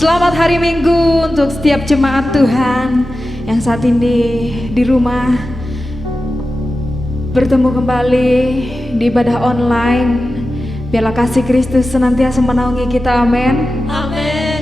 Selamat hari Minggu untuk setiap jemaat Tuhan yang saat ini di rumah bertemu kembali di ibadah online. Biarlah kasih Kristus senantiasa menaungi kita, amin. Amin.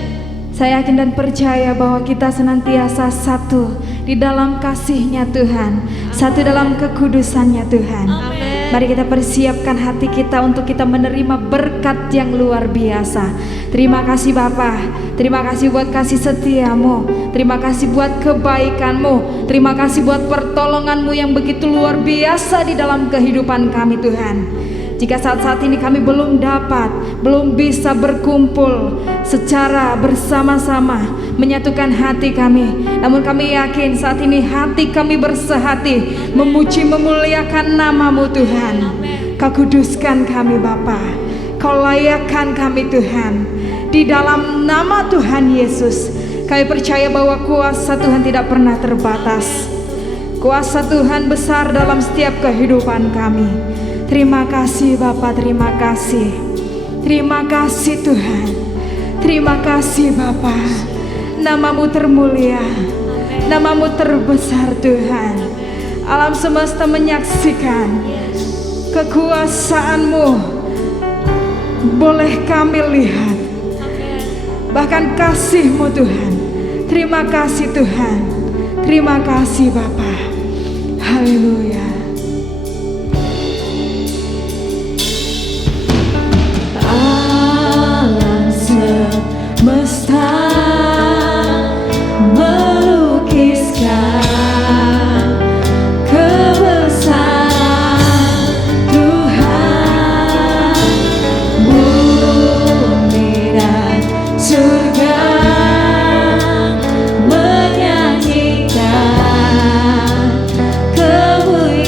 Saya yakin dan percaya bahwa kita senantiasa satu di dalam kasih-Nya Tuhan, satu dalam kekudusan-Nya Tuhan. Amin. Mari kita persiapkan hati kita untuk kita menerima berkat yang luar biasa. Terima kasih Bapa, terima kasih buat kasih setiamu, terima kasih buat kebaikanmu, terima kasih buat pertolonganmu yang begitu luar biasa di dalam kehidupan kami Tuhan. Jika saat-saat ini kami belum bisa berkumpul secara bersama-sama menyatukan hati kami, namun kami yakin saat ini hati kami bersehati memuji memuliakan nama-Mu Tuhan. Kau kuduskan kami Bapa, Kau layakkan kami Tuhan. Di dalam nama Tuhan Yesus kami percaya bahwa kuasa Tuhan tidak pernah terbatas. Kuasa Tuhan besar dalam setiap kehidupan kami. Terima kasih Bapa, terima kasih. Terima kasih Tuhan. Terima kasih Bapa. Nama-Mu termulia, nama-Mu terbesar Tuhan. Alam semesta menyaksikan kekuasaan-Mu. Boleh kami lihat bahkan kasih-Mu Tuhan. Terima kasih Tuhan. Terima kasih Bapa. Haleluya. Semesta melukiskan kebesaran Tuhan, bumi dan surga menyanyikan kemuliaan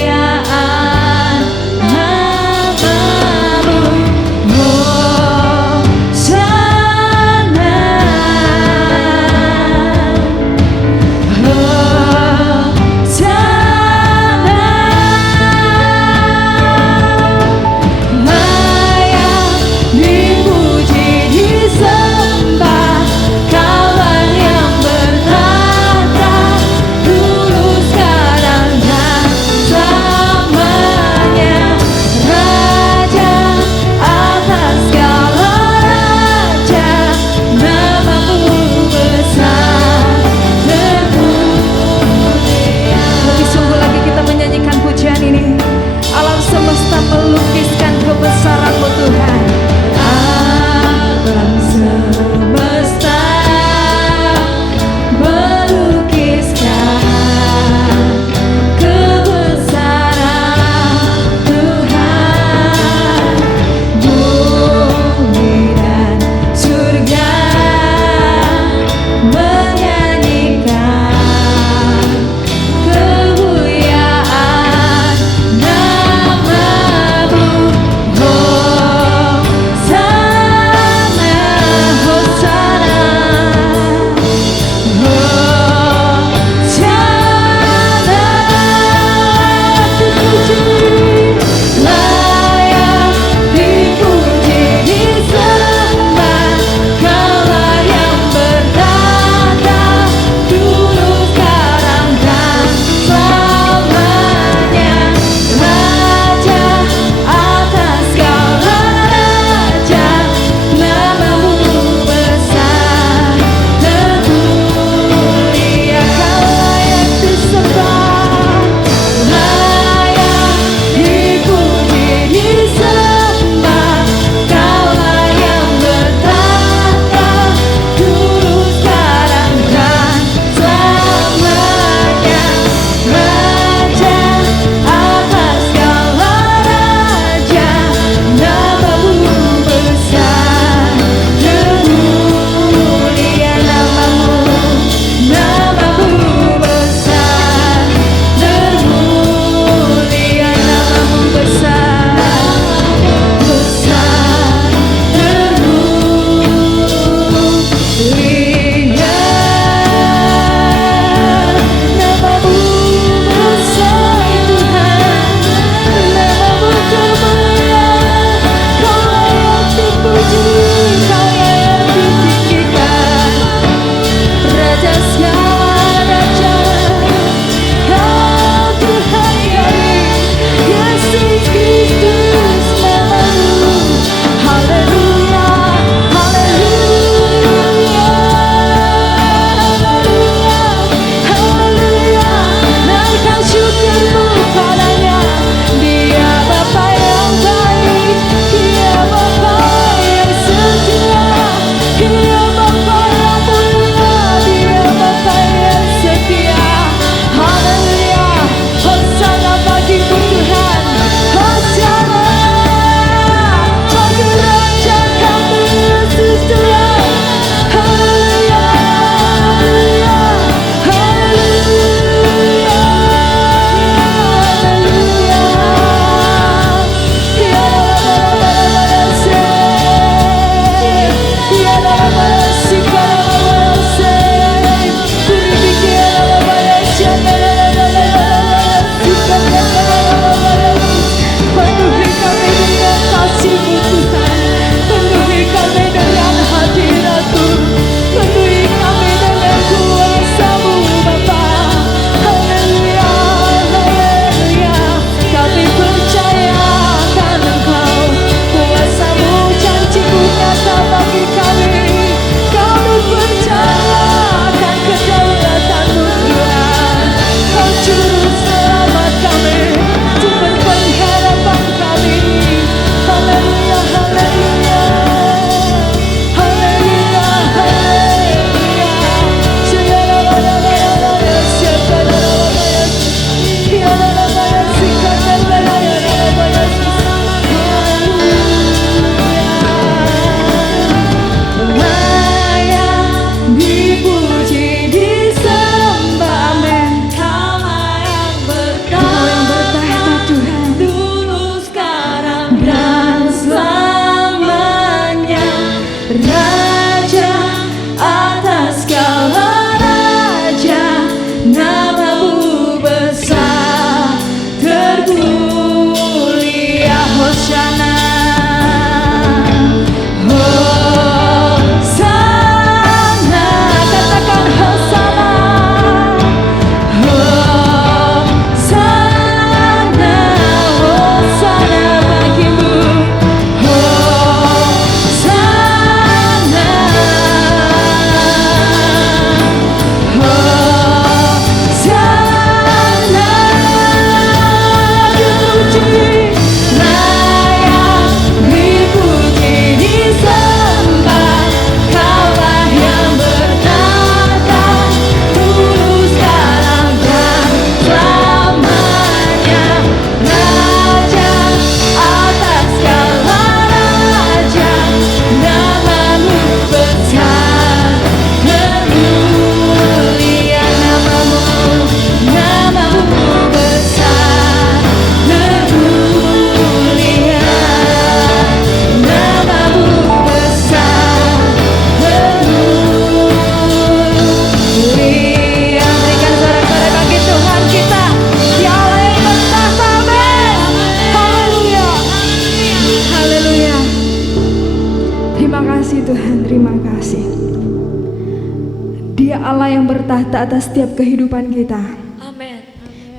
Dia Allah yang bertahta atas setiap kehidupan kita. Amin.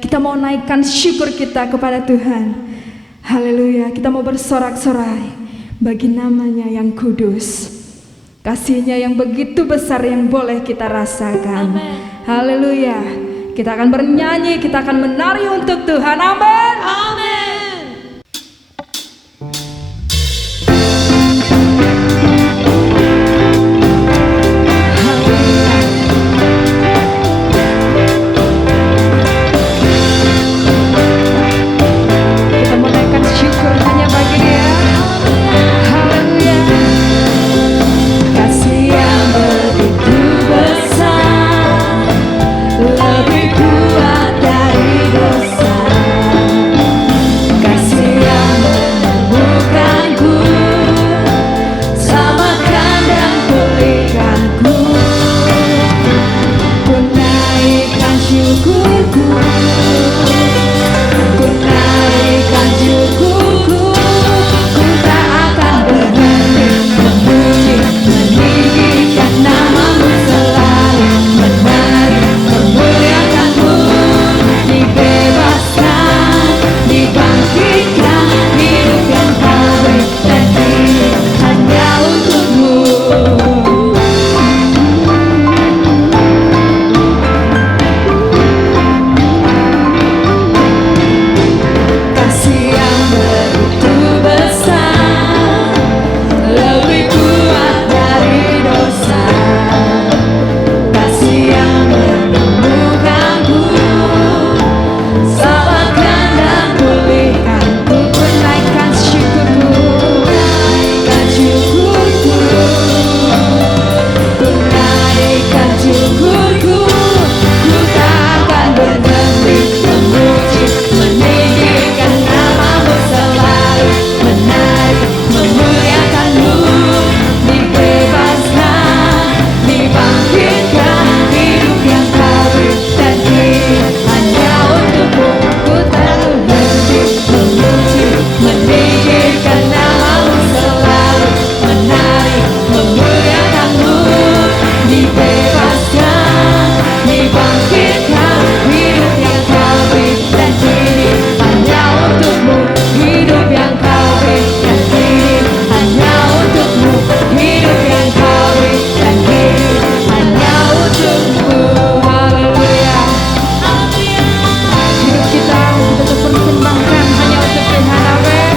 Kita mau naikkan syukur kita kepada Tuhan. Haleluya. Kita mau bersorak-sorai bagi namanya yang kudus. Kasih-Nya yang begitu besar yang boleh kita rasakan. Amin. Haleluya. Kita akan bernyanyi, kita akan menari untuk Tuhan. Amin. Amin. Kita menaikkan syukur hanya bagi Dia. Haleluya. Kasih yang begitu besar, lebih kuat dari dosa. Kasih yang menemukanku, selamatkan dan pulihkanku. Ku naikkan syukurku, ku naikkan syukurku. Ku tak akan berhenti memuji, meninggikan nama-Mu selalu, menari, memuliakan-Mu. Dibebaskan, dibangkitkan, hidup yang baru dan hidup hanya untuk-Mu. Kasih yang begitu besar, lebih kuat dari dosa. Kasih yang menemukanku, selamatkan dan pulihkanku. Ku naikkan syukurku, naikkan syukurku. Ku naikkan syukurku, ku tak akan berhenti memuji, meninggikan nama-Mu selalu, menari, memuliakan-Mu. Dibebaskan, dibangkitkan, hidup yang baru dan hidup hanya untuk-Mu. Ku tak berhenti memuji, meninggikan nama-Mu selalu, menari, memuliakan-Mu. Dibebaskan, dibangkitkan, hidup yang baru dan hidup hanya untuk-Mu. Hidup yang baru dan hidup hanya untuk-Mu. Hidup yang baru dan hidup hanya untuk-Mu. Haleluya. Hidup kita tetap persembahkan hanya untuk Tuhan. Amin.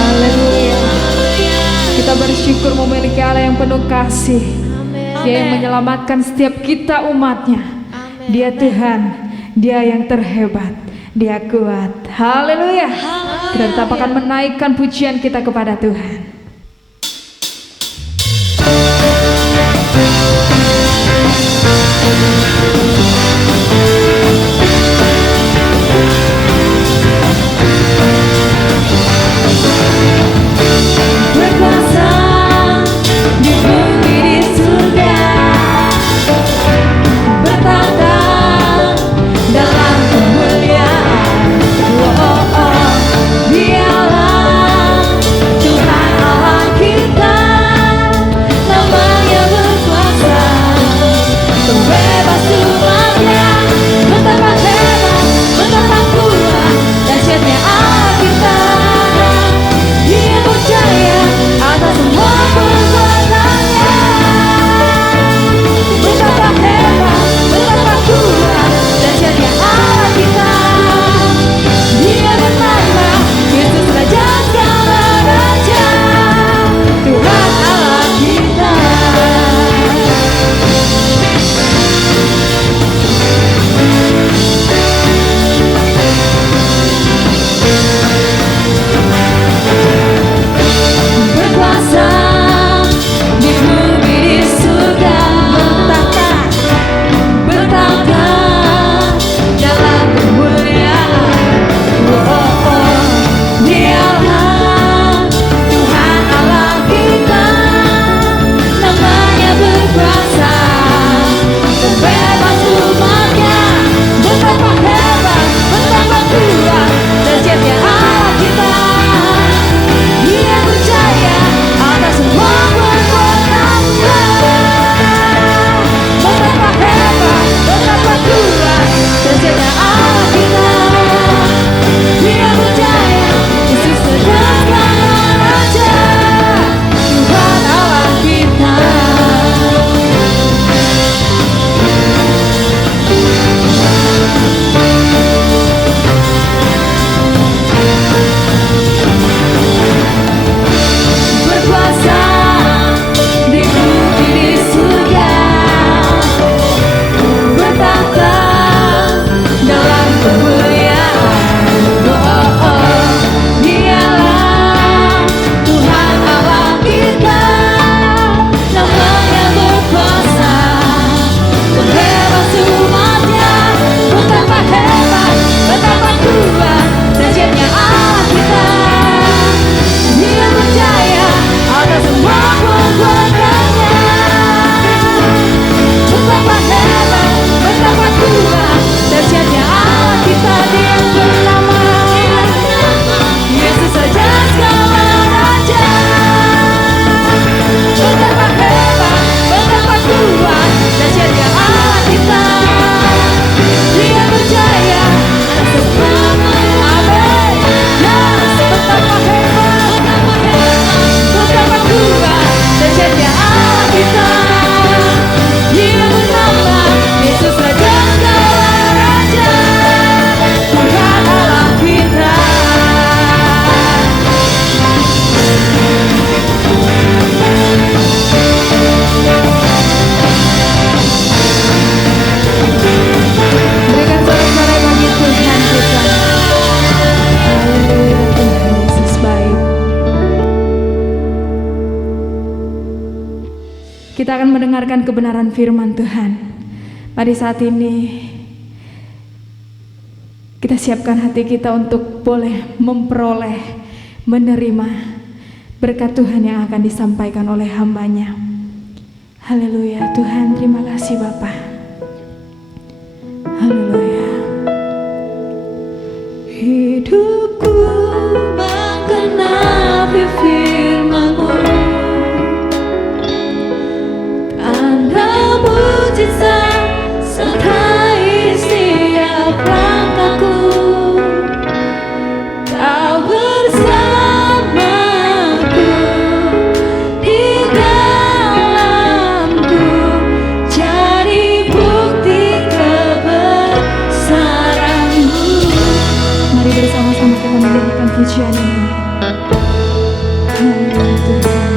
Haleluya. Kita bersyukur memiliki Allah yang penuh kasih. Dia yang menyelamatkan setiap kita umatnya. Dia Tuhan, Dia yang terhebat, Dia kuat. Haleluya. Kita tetap akan menaikkan pujian kita kepada Tuhan. Berkuasa di bumi di surga, bertahta dalam kemuliaan. Oh, oh, oh. Dialah Tuhan Allah kita, namanya berkuasa, pembebas umat. kita akan mendengarkan kebenaran firman Tuhan. Mari saat ini kita siapkan hati kita untuk boleh memperoleh, menerima berkat Tuhan yang akan disampaikan oleh hamba-Nya. Haleluya. Tuhan, terima kasih Bapa. Haleluya. Hidupku menggenapi firman-Mu, tanda mujizat sertai setiap langkahku. Kau bersamaku di dalamku, jadi bukti kebesaran-Mu. Mari bersama-sama kita menyanyikan pujian ini. Haleluya Tuhan.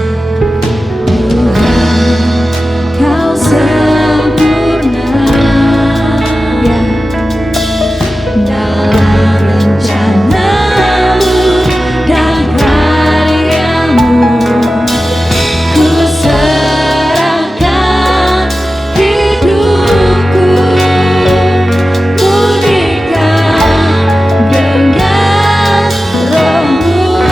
Tuhan, Kau sempurna, ya, dalam rencana-Mu dan karya-Mu. Ku serahkan hidupku, murnikan dengan Roh-Mu.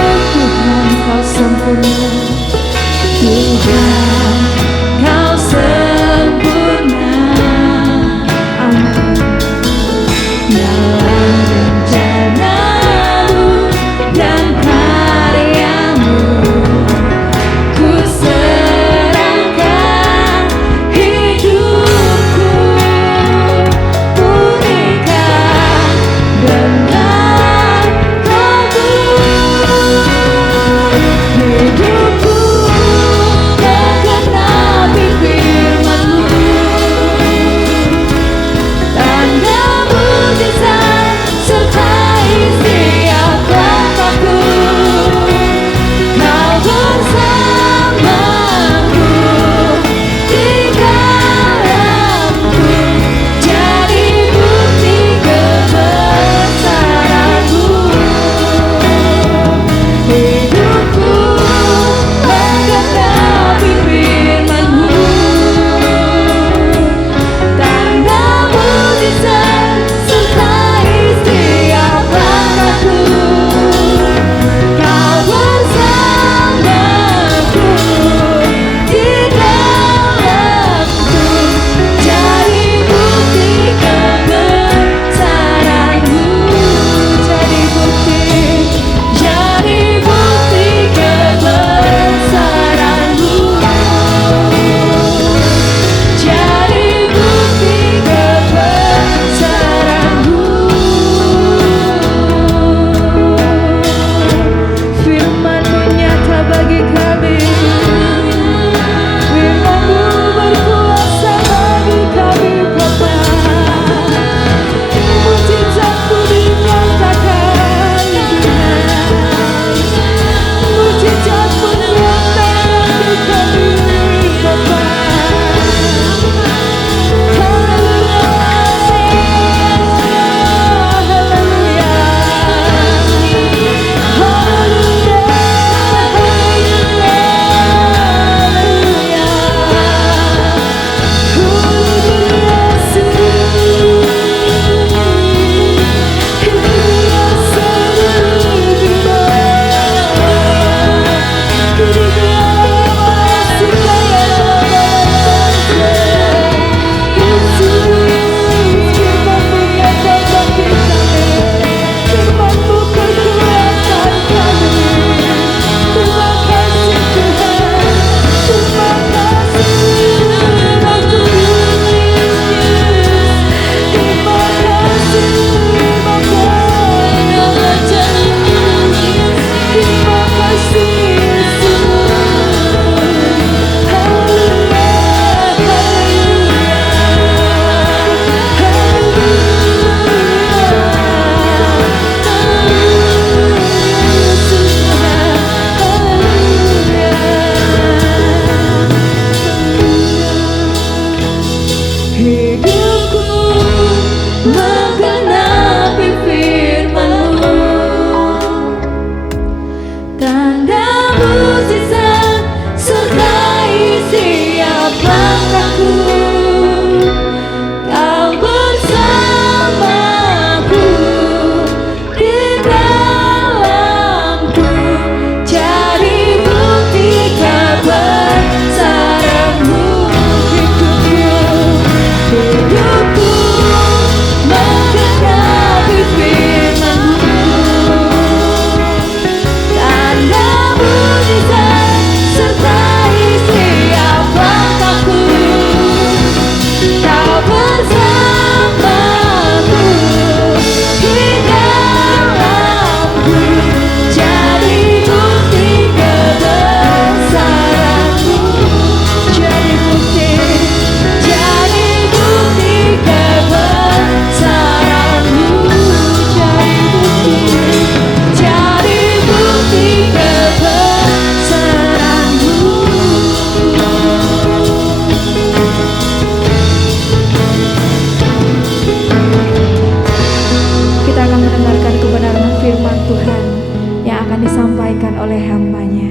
akan disampaikan oleh hamba-Nya.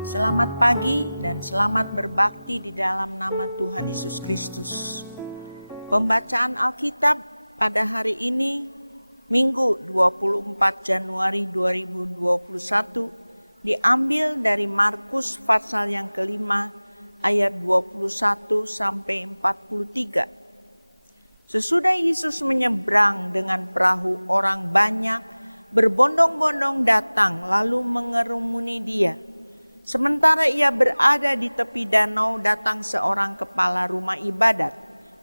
Selamat pagi dan selamat berbakti di dalam nama Tuhan Yesus Kristus. Pembacaan Alkitab pada hari ini, Minggu 24 Januari 2021, diambil dari Markus pasal yang kelima ayat 21 sampai 43. Sesudah Yesus menyeberang dengan perahu, orang banyak berbondong-bondong datang lalu mengerumuni Dia. Sementara Ia berada di tepi danau, datang seorang kepala rumah ibadat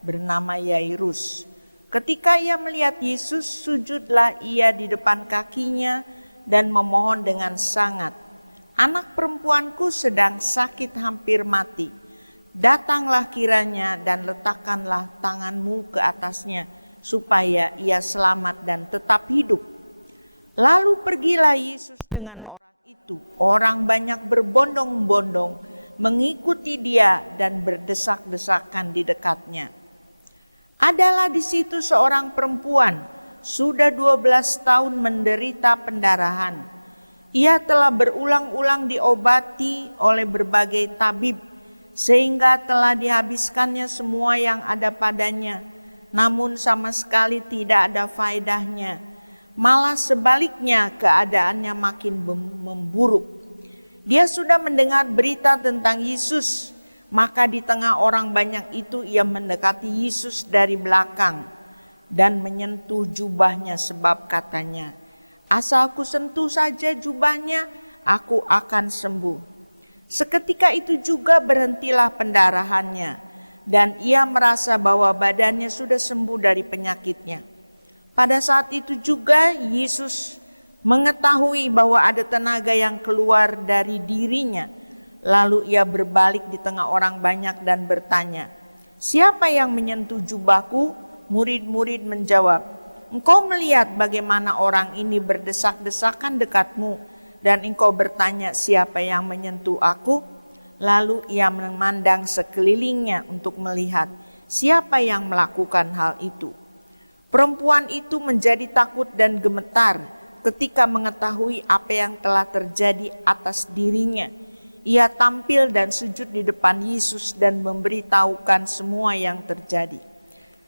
bernama Yairus. Ketika ia melihat Yesus, sujudlah ia di depan kakinya dan memohon dengan sangat, "Anak perempuanku sedang sakit hampir mati. Datanglah kiranya dan letakkanlah tanganmu ke atasnya, supaya ia selamat dan tetap hidup." Lalu pergilah Yesus dengan orang itu. Orang banyak berbondong-bondong mengikuti Dia dan berdesak-desakan di dekatnya. Adalah di situ seorang perempuan, sudah 12 tahun menderita pendarahan. Ia telah berulang-ulang diobati oleh berbagai tabib, sehingga telah dihabiskannya semua yang ada padanya, namun sama sekali tidak ada faedahnya. Malah sebaliknya keadaannya makin memburuk. Dia sudah mendengar berita tentang Yesus, maka di tengah orang banyak itu ia mendekati Yesus dari belakang dan menyentuh jubahnya, sebab katanya, "Asal ku sentuh saja jubahnya, aku akan sembuh." Seketika itu juga berhentilah pendarahannya dan ia merasa bahwa badannya sudah sembuh dari penyakitnya. Pada saat itu juga Yesus mengetahui bahwa ada tenaga yang keluar dari dirinya. Lalu ia berbalik di tengah orang banyak dan bertanya, "Siapa yang menyentuh jubahku?" Murid-murid menjawab, "Engkau melihat bagaimana orang ini berdesak-desakan dekatmu, dan engkau bertanya, 'Siapa yang menyentuh aku?'" Lalu ia memandang sekelilingnya untuk melihat siapa yang melakukan hal itu. Perempuan itu menjadi takut dan gemetar ketika mengetahui apa yang telah terjadi atas dirinya. Ia tampil dan sujud di depan Yesus dan memberitahukan semua yang terjadi.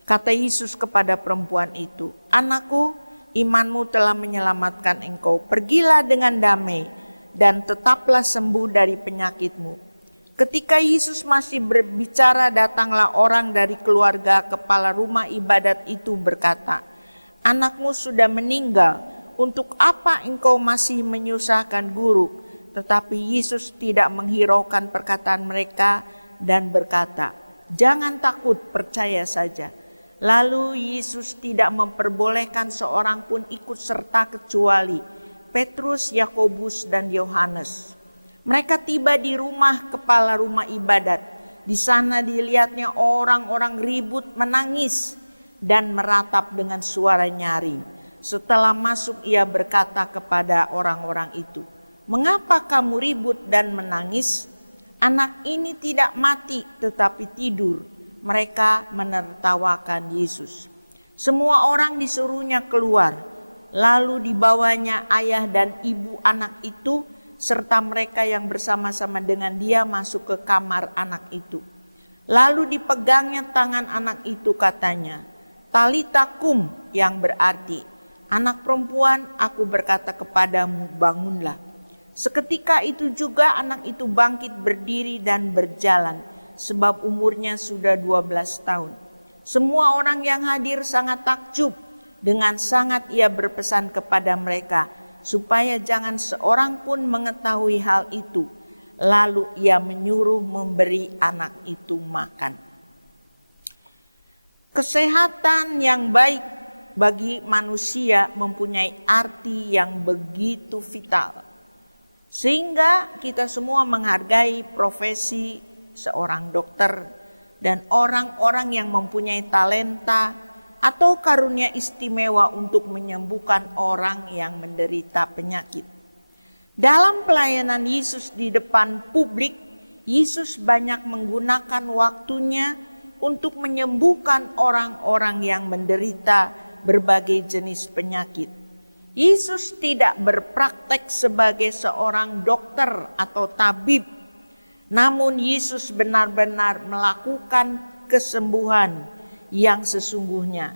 Kata Yesus kepada perempuan itu, "Anakku, imanmu telah menyelamatkan engkau. Pergilah dengan damai dan tetaplah sembuh dari penyakitmu." Ketika Yesus masih berbicara, datanglah orang dari keluarga kepala rumah ibadat itu berkata, "Anakmu sudah meninggal, untuk apa engkau masih menyusahkan guru?" Tetapi Yesus tidak menghiraukan perkataan mereka dan berkata, "Jangan takut, percaya saja." Lalu Yesus tidak memperbolehkan seorang pun ikut serta kecuali Petrus, Yakobus, dan Yohanes. Mereka tiba di rumah kepala rumah ibadat. Di sana dilihatnya orang-orang ribut, menangis, dan meratap dengan suara nyaring. Setelah masuk ia berkata kepada orang-orang itu, "Mengapa kamu ribut dan menangis? Anak ini tidak mati tetapi tidur." Mereka menertawakan Yesus. Semua orang disuruhnya keluar. Lalu dibawanya ayah dan ibu anak itu serta mereka yang bersama-sama dengan dia masuk ke kamar anak itu. Lalu dipegangnya tangan anak itu, katanya, "Talita kum," yang berarti, "Anak perempuan, aku berkata kepadamu, bangunlah." Seketika itu juga anak itu bangkit berdiri dan berjalan, sebab umurnya sudah 12 tahun. Semua orang yang hadir sangat takjub. Dengan sangat ia berpesan kepada mereka, supaya jangan seorang pun mengetahui hal itu. Lalu ia menyuruh memberi anak itu makan. Kesehatan yang baik bagi manusia mempunyai arti yang begitu vital, sehingga kita semua menghargai profesi seorang dokter dan orang-orang yang mempunyai talenta atau karunia istimewa untuk menyembuhkan orang yang menderita penyakit. Dalam pelayanan Yesus di depan publik, Yesus banyak menggunakan waktunya untuk menyembuhkan orang-orang yang menderita berbagai jenis penyakit. Yesus tidak berpraktek sebagai seorang dokter atau tabib, namun Yesus benar-benar melakukan kesembuhan yang sesungguhnya.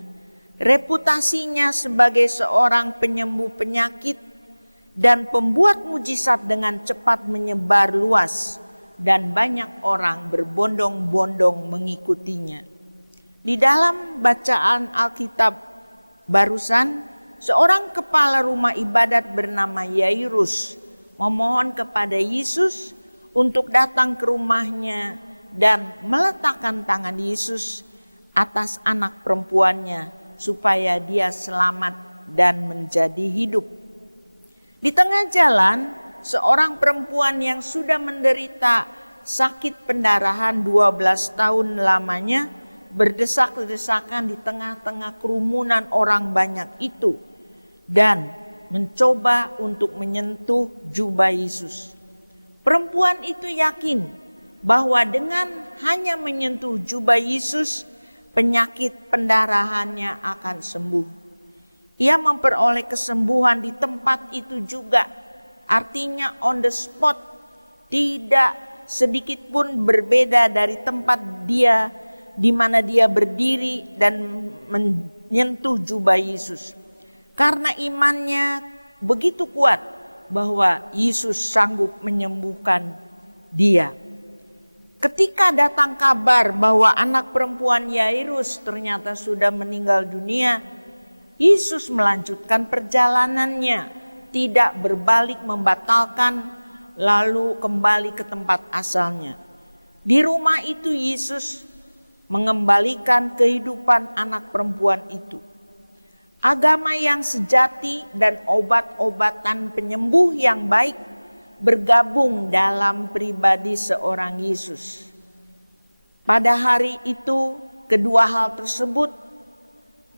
Reputasinya sebagai seorang penyembuh penyakit dan pembuat mujizat dengan cepat menyebar luas, dan banyak orang berbondong-bondong mengikutinya. Di dalam bacaan Alkitab barusan, seorang kepala rumah ibadat bernama Yairus memohon kepada Yesus untuk datang ke rumahnya dan meletakkan tangan Yesus atas anak perempuannya supaya dia selamat dan menjadi hidup. Di tengah jalan, seorang perempuan yang sudah menderita sakit pendarahan 12 tahun lamanya berdesak-desakan di tengah-tengah kerumunan orang banyak itu dan mencoba untuk menyentuh jubah Yesus. Perempuan itu yakin bahwa dengan hanya menyentuh jubah Yesus, penyakit pendarahannya akan sembuh. Ia memperoleh kesembuhan di tempat itu juga, artinya on the spot, tidak sedikit pun berbeda dari tempat dia di mana dia berdiri dan menyentuh jubah Yesus. Karena imannya begitu kuat bahwa Yesus sanggup menyembuhkan dia. Ketika datang kabar bahwa anak perempuan Yairus ternyata sudah meninggal dunia, Yesus melanjutkan perjalanannya, tidak berbalik membatalkan lalu kembali ke tempat asalnya. Di rumah itu Yesus mengembalikan kehidupan anak perempuan itu. Agama yang sejati dan obat-obatan penyembuh yang baik bergabung dalam pribadi seorang Yesus. Pada hari itu, kedua hal tersebut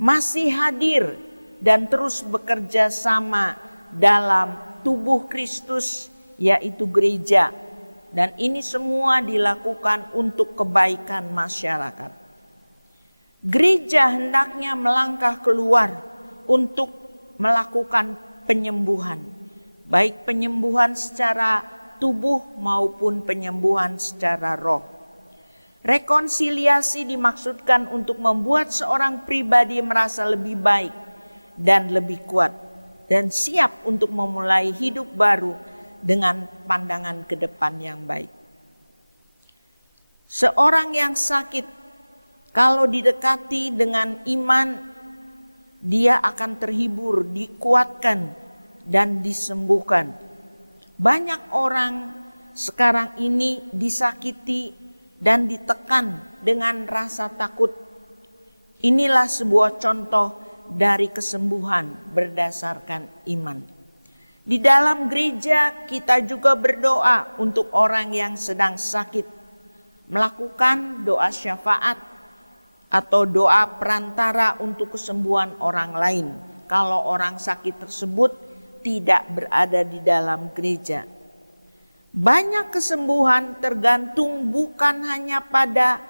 masih hadir dan terus bekerja sama dalam tubuh Kristus, yaitu gereja. Dan ini semua dilakukan untuk kebaikan masyarakat. Gereja hendaknya melangkah keluar untuk melakukan penyembuhan, baik penyembuhan secara tubuh maupun penyembuhan secara roh. Rekonsiliasi dimaksudkan untuk membuat seorang pribadi merasa lebih baik dan lebih kuat dan siap untuk memulai hidup baru dengan pandangan ke depan yang baik. Seorang yang sakit kalau didekati dengan iman, dia akan terhibur, dikuatkan dan disembuhkan. Banyak orang sekarang ini disakiti dan ditekan dengan rasa takut. Inilah sebuah contoh dari kesembuhan berdasarkan iman. Di dalam gereja kita juga berdoa untuk orang yang sedang sakit, melakukan doa syafaat atau doa perantara untuk kesembuhan orang lain kalau orang sakit tersebut tidak berada di dalam gereja. Banyak kesembuhan tergantung bukan hanya pada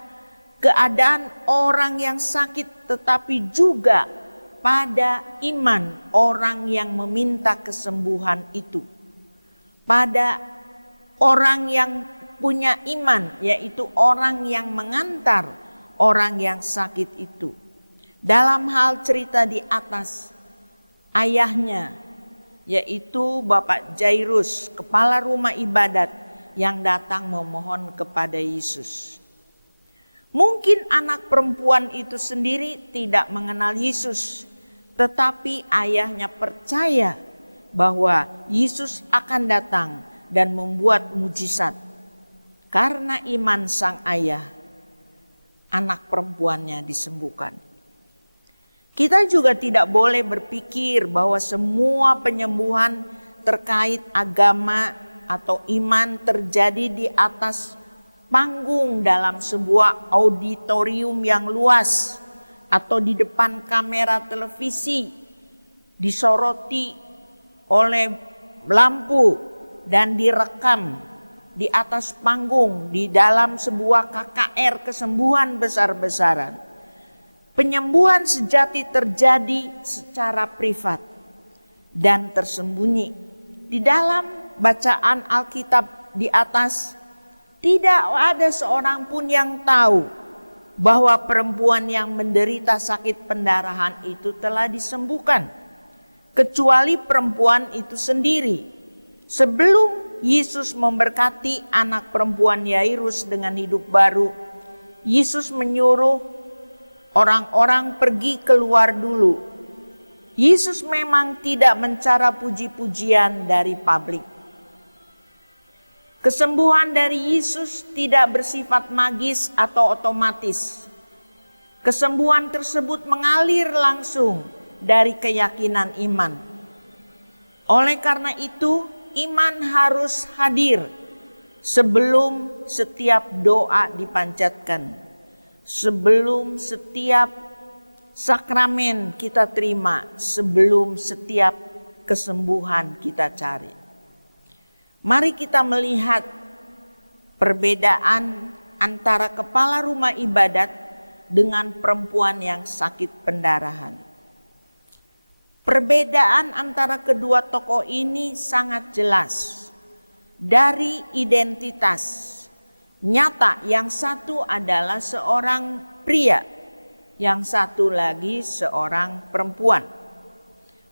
keadaan orang yang sakit, tetapi juga pada iman orang yang meminta kesembuhan itu. Pada orang yang punya iman, yaitu orang yang mengantar orang yang sakit itu. Dalam hal cerita di atas, ayahnya yaitu Bapak Jairus, kepala rumah ibadat yang datang memohon kepada Yesus. Mungkin anak perempuan itu sendiri tidak mengenal Yesus, tetapi ayahnya percaya bahwa Yesus akan datang dan membuat mujizat. Karena iman sang ayah, anak perempuannya disembuhkan. Kita juga tidak boleh berpikir bahwa semua penyembuhan terkait agama atau iman terjadi di atas panggung dalam sebuah auditorium yang luas atau di depan kamera televisi, disoroti oleh lampu dan direkam di atas panggung di dalam sebuah KKR kesembuhan besar-besaran. Penyembuhan sejati terjadi secara privat dan tersembunyi. Di dalam bacaan Alkitab di atas, tidak ada seorang pun yang tahu bahwa perempuan yang menderita sakit pendarahan itu telah disembuhkan, kecuali perempuan itu sendiri. Sebelum Yesus memberkati anak perempuan Yairus dengan hidup baru, Yesus menyuruh orang-orang pergi keluar dulu. Yesus memang tidak mencari puji-pujian dari publik. Kesembuhan dari Yesus tidak bersifat magis atau otomatis. Kesembuhan tersebut mengalir langsung dari keyakinan iman. Oleh karena itu, iman harus hadir sebelum setiap doa dipanjatkan, sebelum setiap sakramen kita terima, sebelum setiap kesembuhan kita cari. Mari kita melihat perbedaan antara kepala rumah ibadat dengan perempuan yang sakit pendarahan. Perbedaan antara kedua tokoh ini sangat jelas. Dari identitas nyata, yang satu adalah seorang pria, yang satu lagi seorang perempuan.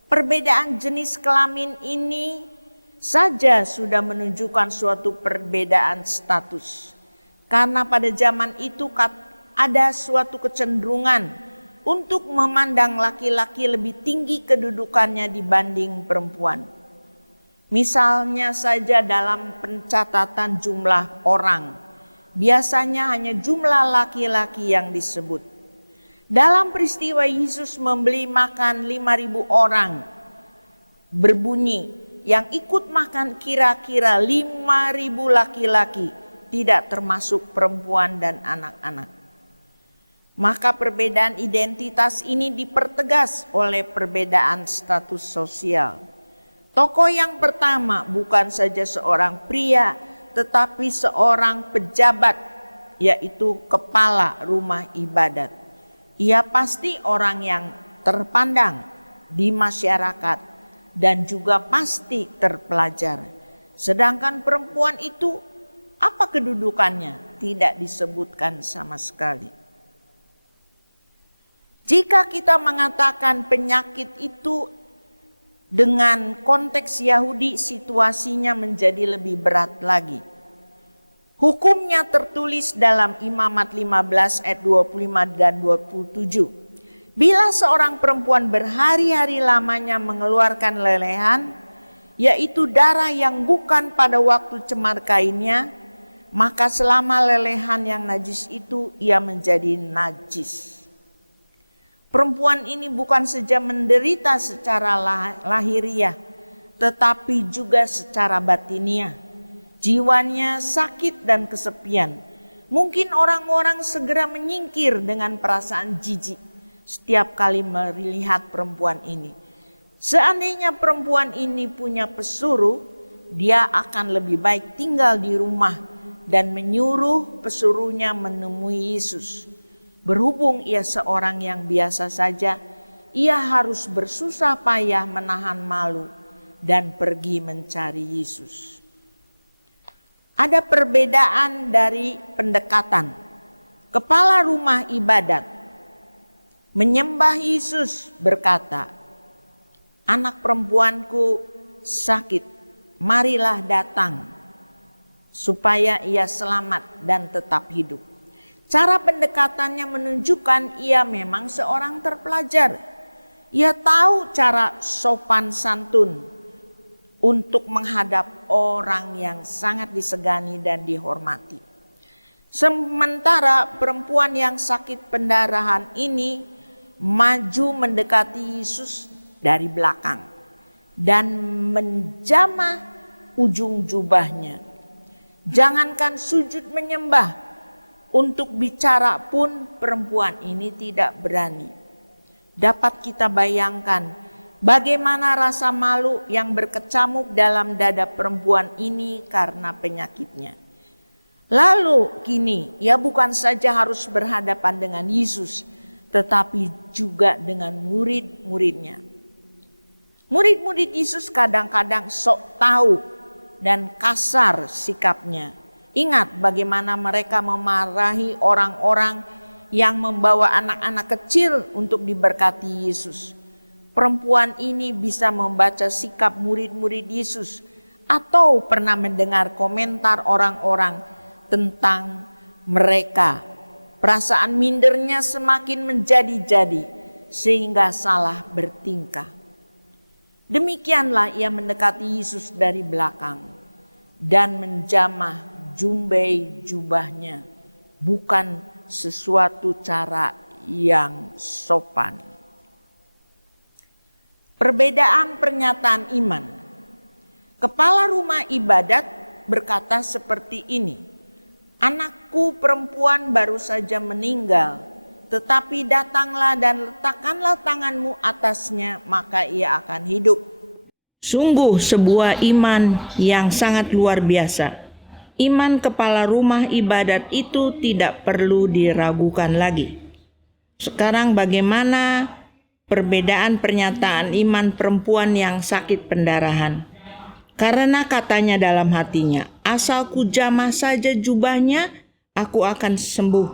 Perbedaan jenis kelamin ini saja sudah menunjukkan suatu perbedaan status. Karena pada zaman itu ada suatu kecenderungan untuk memandang laki-laki lebih tinggi kedudukannya dibanding perempuan. Misalnya saja dalam pencatatan jumlah orang, biasanya hanya jumlah laki-laki yang disebut. Dalam peristiwa Yesus memberi makan 5.000 orang, berbunyi yang ikut makan kira-kira 5.000 laki-laki, tidak termasuk perempuan dan anak-anak. Maka perbedaan identitas ini dipertegas oleh perbedaan status sosial. Tokoh yang pertama bukan saja seorang pria, tetapi seorang pejabat, yaitu kepala rumah ibadat. Ia pasti orang yang terpandang di masyarakat dan juga pasti terpelajar. Sedangkan perempuan itu, apa kedudukannya? Tidak disebutkan sama sekali. Jika kita mengatakan penyakit itu dengan konteks Yahudi, situasinya menjadi lebih berat lagi. Hukumnya tertulis dalam Imamat 15 ayat 25 dan 27. Bila seorang perempuan berhari-hari lamanya mengeluarkan lelehan, yaitu darah yang bukan pada waktu cemar kainnya, maka selama lelehan yang najis itu ia menjadi najis. Perempuan ini bukan saja menderita secara lahiriah, tetapi juga secara batiniah. Jiwanya sakit dan kesepian. Mungkin orang-orang segera menyingkir dengan perasaan jijik setiap kali melihat perempuan ini. Seandainya perempuan ini punya pesuruh, dia akan lebih baik tinggal di rumah dan menyuruh pesuruhnya menemui Yesus. Berhubung ia seorang yang biasa saja, ia harus bersusah payah menahan malu dan pergi mencari Yesus. Ada perbedaan dari pendekatan. Kepala rumah ibadat menyembah Yesus berkata, "Anak perempuanku sakit, marilah datang supaya ia selamat dan tetap hidup." Cara pendekatannya menunjukkan ia memang seorang terpelajar. Ia tahu cara sopan santun untuk menghadap orang yang sangat disegani dan dihormati. Sementara perempuan yang sakit pendarahan ini maju mendekati Yesus dari belakang dan menjamah ujung jubahnya. Jangankan sujud menyembah, untuk bicara pun perempuan ini tidak berani. Dapat kita bayangkan Bagaimana rasa malu yang berkecamuk dalam dada perempuan ini karena penyakitnya. Lalu kini ia bukan saja harus berhadapan dengan Yesus, tetapi juga dengan murid-muridnya. Murid-murid Yesus kadang-kadang sok tahu dan kasar sikapnya. Ingat bagaimana mereka memarahi orang-orang yang membawa anak-anak kecil untuk diberkati Yesus. Perempuan ini bisa membaca sikap murid-murid Yesus atau pernah mendengar komentar orang-orang tentang mereka. Perasaan mindernya semakin menjadi-jadi sehingga salah bertingkah. Demikianlah ia mendekati Yesus dari belakang dan menjamah jumbai jubahnya, bukan sesuatu cara yang sopan. Perbedaan pernyataan iman. Kepala rumah ibadat berkata seperti ini, "Anakku perempuan baru saja meninggal, tetapi datanglah dan letakkanlah tanganmu atasnya, maka ia akan hidup." Sungguh sebuah iman yang sangat luar biasa. Iman kepala rumah ibadat itu tidak perlu diragukan lagi. Sekarang bagaimana perbedaan pernyataan iman perempuan yang sakit pendarahan? Karena katanya dalam hatinya, "Asal ku jamah saja jubahnya, aku akan sembuh."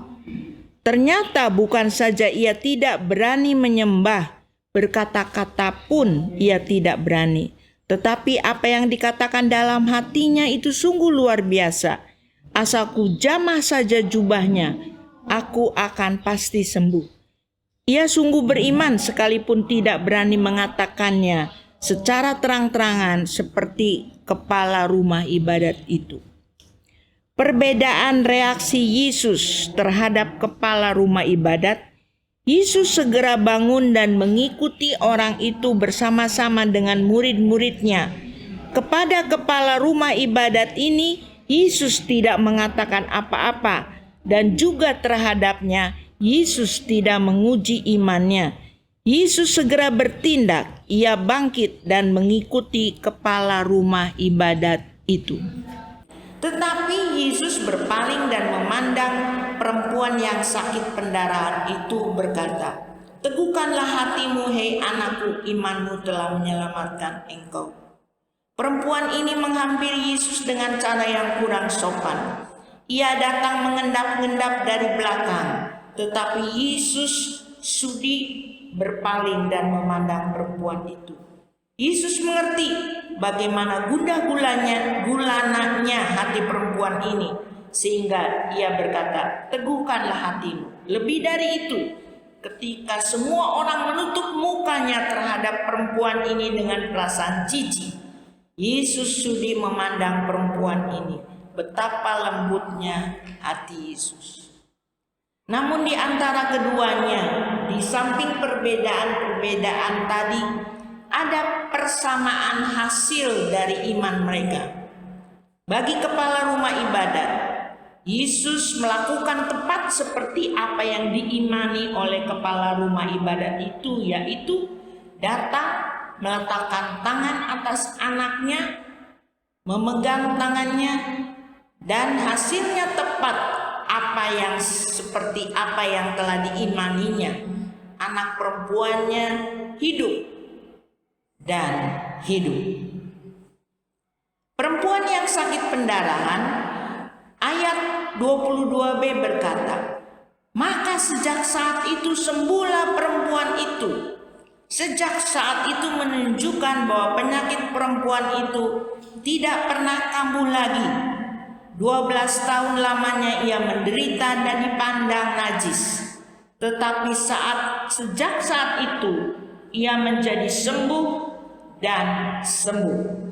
Ternyata bukan saja ia tidak berani menyembah, berkata-kata pun ia tidak berani. Tetapi apa yang dikatakan dalam hatinya itu sungguh luar biasa. "Asal ku jamah saja jubahnya, aku akan pasti sembuh." Ia sungguh beriman sekalipun tidak berani mengatakannya secara terang-terangan seperti kepala rumah ibadat itu. Perbedaan reaksi Yesus terhadap kepala rumah ibadat. Yesus segera bangun dan mengikuti orang itu bersama-sama dengan murid-muridnya. Kepada kepala rumah ibadat ini, Yesus tidak mengatakan apa-apa, dan juga terhadapnya Yesus tidak menguji imannya. Yesus segera bertindak, ia bangkit dan mengikuti kepala rumah ibadat itu. Tetapi Yesus berpaling dan memandang perempuan yang sakit pendarahan itu berkata, "Teguhkanlah hatimu, hei anakku, imanmu telah menyelamatkan engkau." Perempuan ini menghampiri Yesus dengan cara yang kurang sopan. Ia datang mengendap-endap dari belakang, tetapi Yesus sudi berpaling dan memandang perempuan itu. Yesus mengerti bagaimana gundah gulananya hati perempuan ini, sehingga ia berkata, "Teguhkanlah hatimu." Lebih dari itu, ketika semua orang menutup mukanya terhadap perempuan ini dengan perasaan jijik, Yesus sudi memandang perempuan ini. Betapa lembutnya hati Yesus. Namun di antara keduanya, di samping perbedaan-perbedaan tadi, ada persamaan hasil dari iman mereka. Bagi kepala rumah ibadat, Yesus melakukan tepat seperti apa yang diimani oleh kepala rumah ibadat itu, yaitu datang, meletakkan tangan atas anaknya, memegang tangannya, dan hasilnya tepat seperti apa yang telah diimaninya. Anak perempuannya hidup dan hidup. Perempuan yang sakit pendarahan, ayat 22b berkata, "Maka sejak saat itu sembuhlah perempuan itu." Sejak saat itu menunjukkan bahwa penyakit perempuan itu tidak pernah kambuh lagi. 12 tahun lamanya ia menderita dan dipandang najis. Tetapi sejak saat itu ia menjadi sembuh dan sembuh.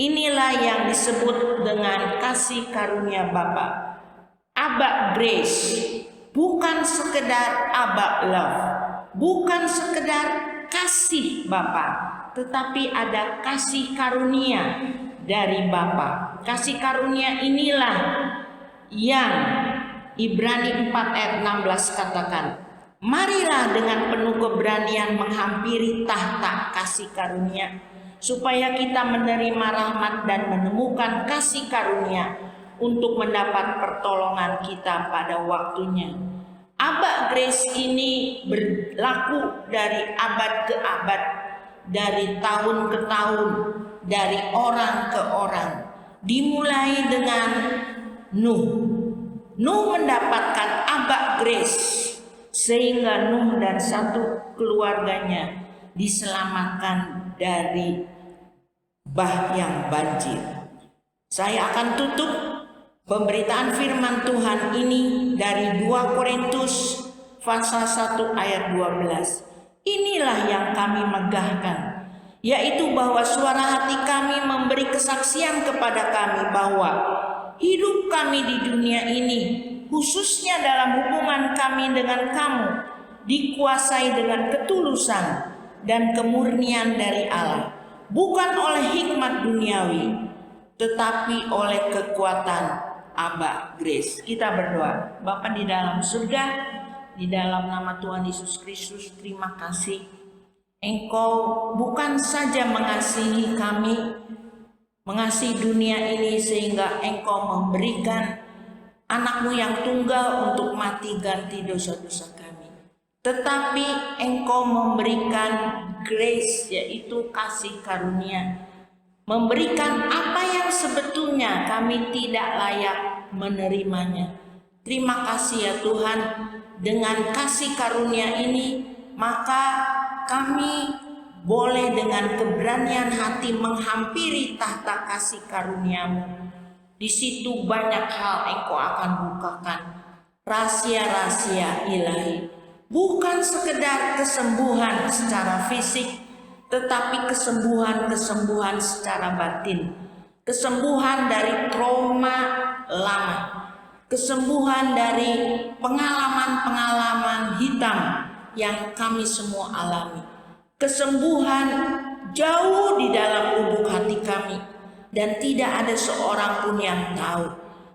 Inilah yang disebut dengan kasih karunia Bapa. Abba Grace, bukan sekedar Abba Love, bukan sekedar kasih Bapa, tetapi ada kasih karunia dari Bapa. Kasih karunia inilah yang Ibrani 4 ayat 16 katakan, Marilah dengan penuh keberanian menghampiri tahta kasih karunia, supaya kita menerima rahmat dan menemukan kasih karunia untuk mendapat pertolongan kita pada waktunya. Abad Grace ini berlaku dari abad ke abad, dari tahun ke tahun, dari orang ke orang. Dimulai dengan Nuh. Nuh mendapatkan abad Grace, sehingga Nuh dan satu keluarganya diselamatkan dari bahaya banjir. Saya akan tutup pemberitaan firman Tuhan ini dari 2 Korintus pasal 1 ayat 12. Inilah yang kami megahkan, yaitu bahwa suara hati kami memberi kesaksian kepada kami bahwa hidup kami di dunia ini, khususnya dalam hubungan kami dengan kamu, dikuasai dengan ketulusan dan kemurnian dari Allah, bukan oleh hikmat duniawi, tetapi oleh kekuatan Aba Grace. Kita berdoa. Bapa di dalam surga, di dalam nama Tuhan Yesus Kristus, terima kasih. Engkau bukan saja mengasihi kami, mengasihi dunia ini, sehingga Engkau memberikan anakmu yang tunggal untuk mati ganti dosa-dosa kami, tetapi Engkau memberikan grace, yaitu kasih karunia, memberikan apa yang sebetulnya kami tidak layak menerimanya. Terima kasih ya Tuhan, dengan kasih karunia ini maka kami boleh dengan keberanian hati menghampiri tahta kasih karuniamu. Di situ banyak hal Engkau akan bukakan, rahasia-rahasia ilahi, bukan sekedar kesembuhan secara fisik, tetapi kesembuhan-kesembuhan secara batin, kesembuhan dari trauma lama, kesembuhan dari pengalaman-pengalaman hitam yang kami semua alami, kesembuhan jauh di dalam lubuk hati kami, dan tidak ada seorang pun yang tahu.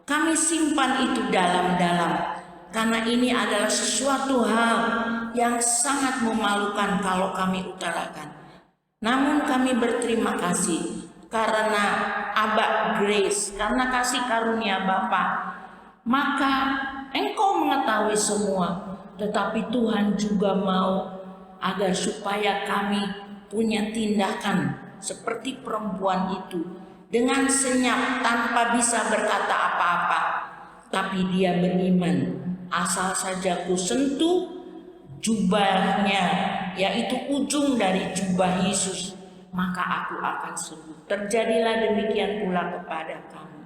Kami simpan itu dalam-dalam, karena ini adalah sesuatu hal yang sangat memalukan kalau kami utarakan. Namun kami berterima kasih karena Aba Grace, karena kasih karunia Bapa, maka Engkau mengetahui semua. Tetapi Tuhan juga mau agar supaya kami punya tindakan seperti perempuan itu, dengan senyap tanpa bisa berkata apa-apa, tapi dia beriman, asal saja ku sentuh jubahnya, yaitu ujung dari jubah Yesus, maka aku akan sembuh. Terjadilah demikian pula kepada kami.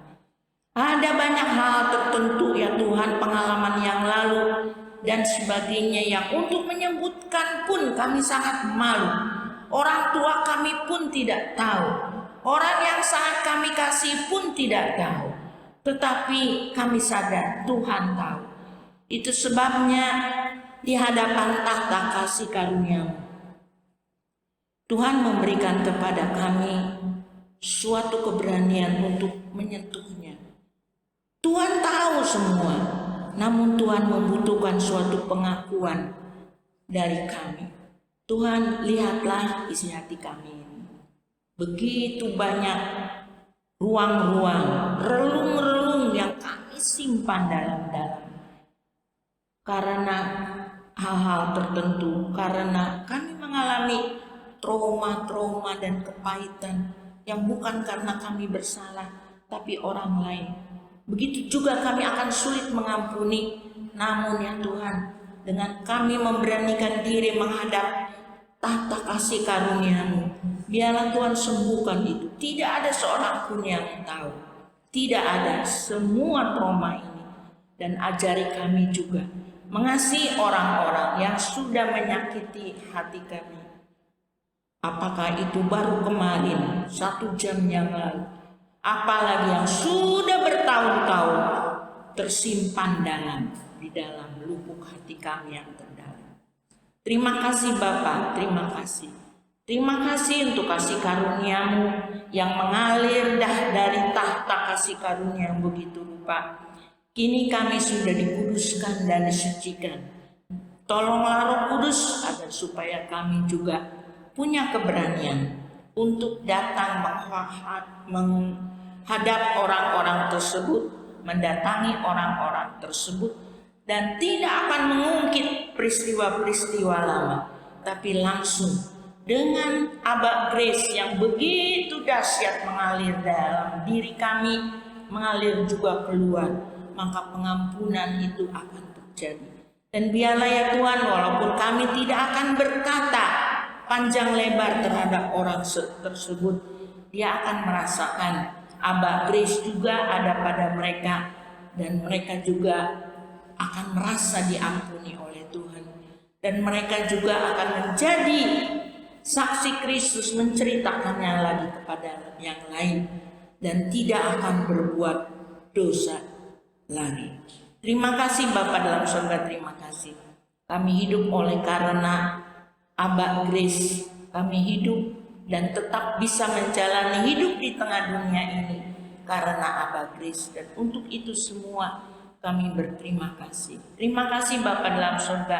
Ada banyak hal tertentu ya Tuhan, pengalaman yang lalu dan sebagainya, yang untuk menyebutkan pun kami sangat malu. Orang tua kami pun tidak tahu, orang yang sangat kami kasih pun tidak tahu. Tetapi kami sadar Tuhan tahu. Itu sebabnya di hadapan tahta kasih karunia-Mu, Tuhan memberikan kepada kami suatu keberanian untuk menyentuhnya. Tuhan tahu semua, namun Tuhan membutuhkan suatu pengakuan dari kami. Tuhan, lihatlah isi hati kami ini. Begitu banyak ruang-ruang, relung-relung yang kami simpan dalam-dalam. Karena hal-hal tertentu, karena kami mengalami trauma-trauma dan kepahitan yang bukan karena kami bersalah, tapi orang lain. Begitu juga kami akan sulit mengampuni. Namun ya Tuhan, dengan kami memberanikan diri menghadap tahta kasih karunia-Mu, biarlah Tuhan sembuhkan itu. Tidak ada seorang pun yang tahu, tidak ada, semua trauma ini. Dan ajari kami juga mengasihi orang-orang yang sudah menyakiti hati kami. Apakah itu baru kemarin, 1 jam yang lalu, apalagi yang sudah bertahun-tahun tersimpan di dalam lubuk hati kami yang terdalam. Terima kasih Bapa, terima kasih. Terima kasih untuk kasih karunia-Mu yang mengalir dari tahta kasih karunia yang begitu rupa. Kini kami sudah dikuduskan dan disucikan. Tolonglah Roh Kudus agar supaya kami juga punya keberanian untuk datang menghadap orang-orang tersebut, mendatangi orang-orang tersebut, dan tidak akan mengungkit peristiwa-peristiwa lama, tapi langsung dengan Aba Grace yang begitu dahsyat mengalir dalam diri kami, mengalir juga keluar, maka pengampunan itu akan terjadi. Dan biarlah ya Tuhan, walaupun kami tidak akan berkata panjang lebar terhadap orang tersebut, dia akan merasakan Aba Grace juga ada pada mereka, dan mereka juga akan merasa diampuni oleh Tuhan, dan mereka juga akan menjadi saksi Kristus, menceritakannya lagi kepada yang lain, dan tidak akan berbuat dosa lagi. Terima kasih Bapa dalam surga, terima kasih. Kami hidup oleh karena Aba Grace, kami hidup dan tetap bisa menjalani hidup di tengah dunia ini karena Aba Grace, dan untuk itu semua kami berterima kasih. Terima kasih Bapa dalam surga.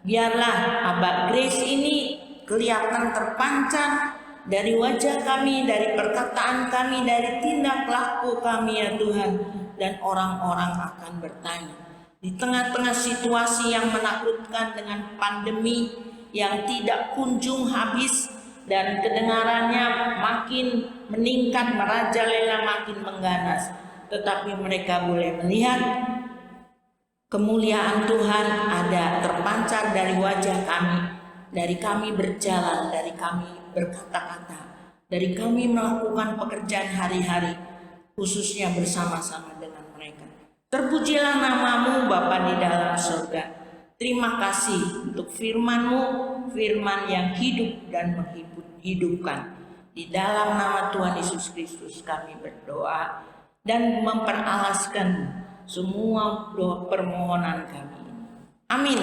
Biarlah Aba Grace ini kelihatan terpancar dari wajah kami, dari perkataan kami, dari tindak laku kami ya Tuhan. Dan orang-orang akan bertanya, di tengah-tengah situasi yang menakutkan dengan pandemi yang tidak kunjung habis dan kedengarannya makin meningkat, merajalela, makin mengganas, tetapi mereka boleh melihat kemuliaan Tuhan ada terpancar dari wajah kami, dari kami berjalan, dari kami berkata-kata, dari kami melakukan pekerjaan hari-hari, khususnya bersama-sama dengan mereka. Terpujilah namamu Bapa di dalam surga. Terima kasih untuk firman-Mu, firman yang hidup dan menghidupkan. Di dalam nama Tuhan Yesus Kristus kami berdoa dan memperalaskan semua doa permohonan kami. Amin.